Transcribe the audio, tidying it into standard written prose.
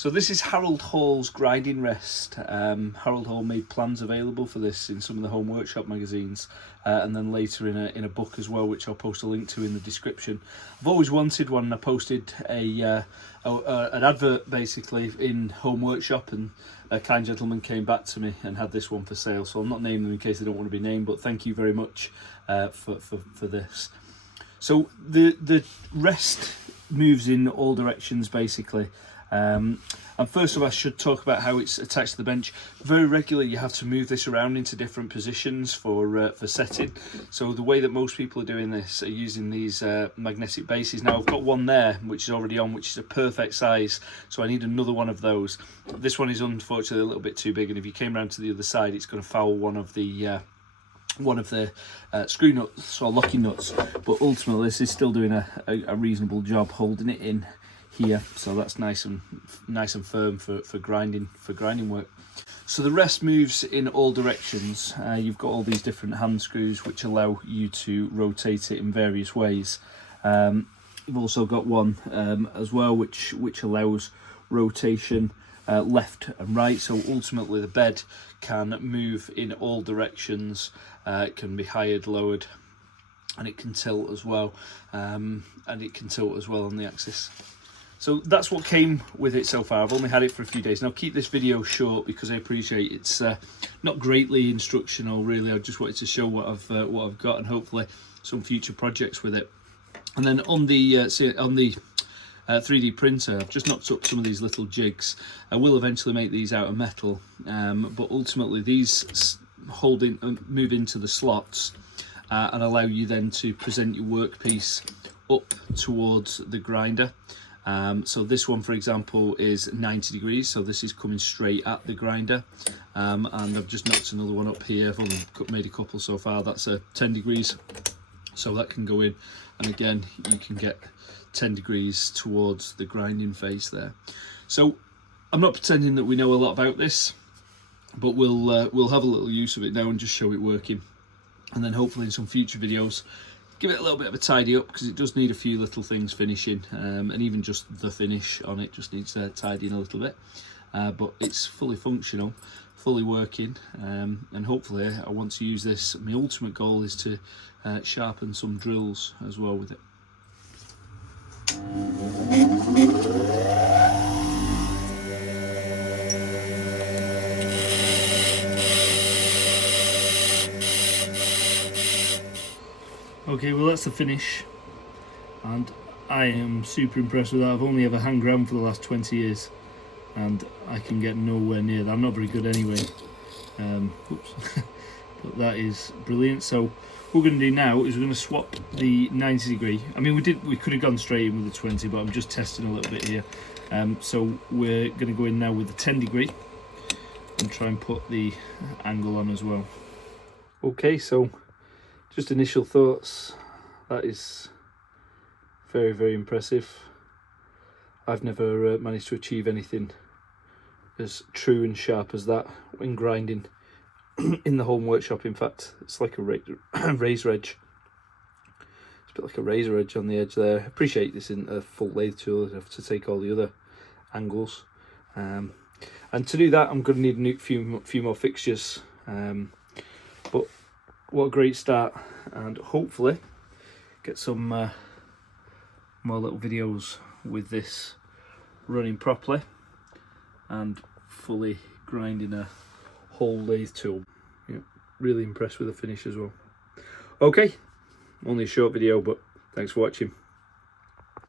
So this is Harold Hall's grinding rest. Harold Hall made plans available for this in some of the home workshop magazines, and then later in a book as well, which I'll post a link to in the description. I've always wanted one, and I posted an advert basically in home workshop, and a kind gentleman came back to me and had this one for sale. So I'm not naming them in case they don't want to be named, but thank you very much for this. So the rest moves in all directions basically. And first of all, I should talk about how it's attached to the bench. Very regularly you have to move this around into different positions for setting. So the way that most people are doing this are using these magnetic bases. Now I've got one there which is already on, which is a perfect size, so I need another one of those. This one is unfortunately a little bit too big, and if you came around to the other side it's going to foul one of the screw nuts or locking nuts, but ultimately this is still doing a reasonable job holding it in here, so that's nice and firm for grinding work. So the rest moves in all directions. You've got all these different hand screws which allow you to rotate it in various ways. You've also got one as well which allows rotation left and right, so ultimately the bed can move in all directions. It can be highered, lowered, and it can tilt as well, on the axis. So that's what came with it so far. I've only had it for a few days, and I'll keep this video short because I appreciate it's not greatly instructional really. I just wanted to show what I've got, and hopefully some future projects with it. And then on the 3D printer, I've just knocked up some of these little jigs. I will eventually make these out of metal, but ultimately these move into the slots and allow you then to present your workpiece up towards the grinder. So this one, for example, is 90 degrees, so this is coming straight at the grinder, and I've just knocked another one up here. I've only made a couple so far. That's 10 degrees, so that can go in, and again you can get 10 degrees towards the grinding face there. So I'm not pretending that we know a lot about this, but we'll have a little use of it now and just show it working, and then hopefully in some future videos give it a little bit of a tidy up, because it does need a few little things finishing, and even just the finish on it just needs tidying a little bit, but it's fully functional, fully working, and hopefully I want to use this. My ultimate goal is to sharpen some drills as well with it. Okay, well that's the finish, and I am super impressed with that. I've only ever hand ground for the last 20 years, and I can get nowhere near that. I'm not very good anyway. But that is brilliant. So what we're going to do now is we're going to swap the 90 degree. I mean, we could have gone straight in with the 20, but I'm just testing a little bit here. So we're going to go in now with the 10 degree and try and put the angle on as well. Okay, so just initial thoughts. That is very, very impressive. I've never managed to achieve anything as true and sharp as that when grinding in the home workshop. In fact, it's like a razor edge. It's a bit like a razor edge on the edge there. I appreciate this isn't a full lathe tool. I have to take all the other angles. And to do that, I'm going to need a few more fixtures. But what a great start, and hopefully get some more little videos with this running properly and fully grinding a whole lathe tool. Yeah, really impressed with the finish as well. Okay, only a short video, but thanks for watching.